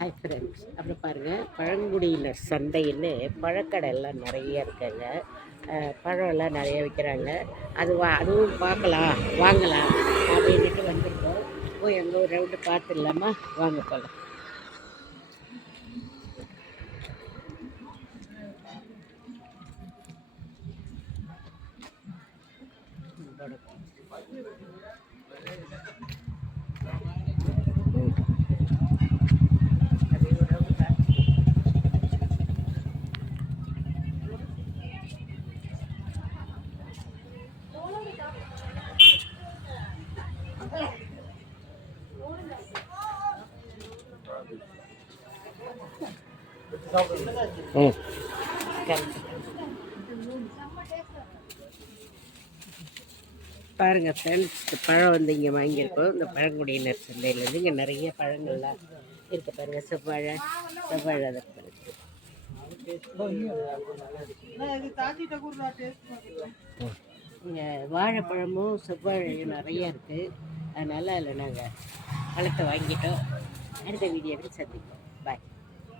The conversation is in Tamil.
ஹாய் ஃப்ரெண்ட்ஸ், அப்புறம் பாருங்கள், பழங்குடியினர் சந்தைன்னு பழக்கடை எல்லாம் நிறைய இருக்குங்க. பழம்லாம் நிறைய விற்கிறாங்க. அதுவும் பார்க்கலாம், வாங்கலாம் அப்படின்ட்டு வந்திருக்கோம். போய் எங்கே ஒரு ரவுண்டு பார்த்துடலாமா? வாங்க போகலாம். பாருங்கள் ஃப்ரெண்ட்ஸ், பழம் வந்து இங்கே வாங்கியிருக்கோம். இந்த பழங்குடியினர் சந்தையிலேருந்து இங்கே நிறைய பழங்கள்லாம் இருக்குது. பாருங்கள், செவ்வாழை அதை இருக்குது. இங்கே வாழைப்பழமும் செவ்வாழையும் நிறைய இருக்குது. அதனால் அதில் நாங்கள் பழத்தை வாங்கிட்டோம். அடுத்த வீடியோவில் சந்திப்போம்.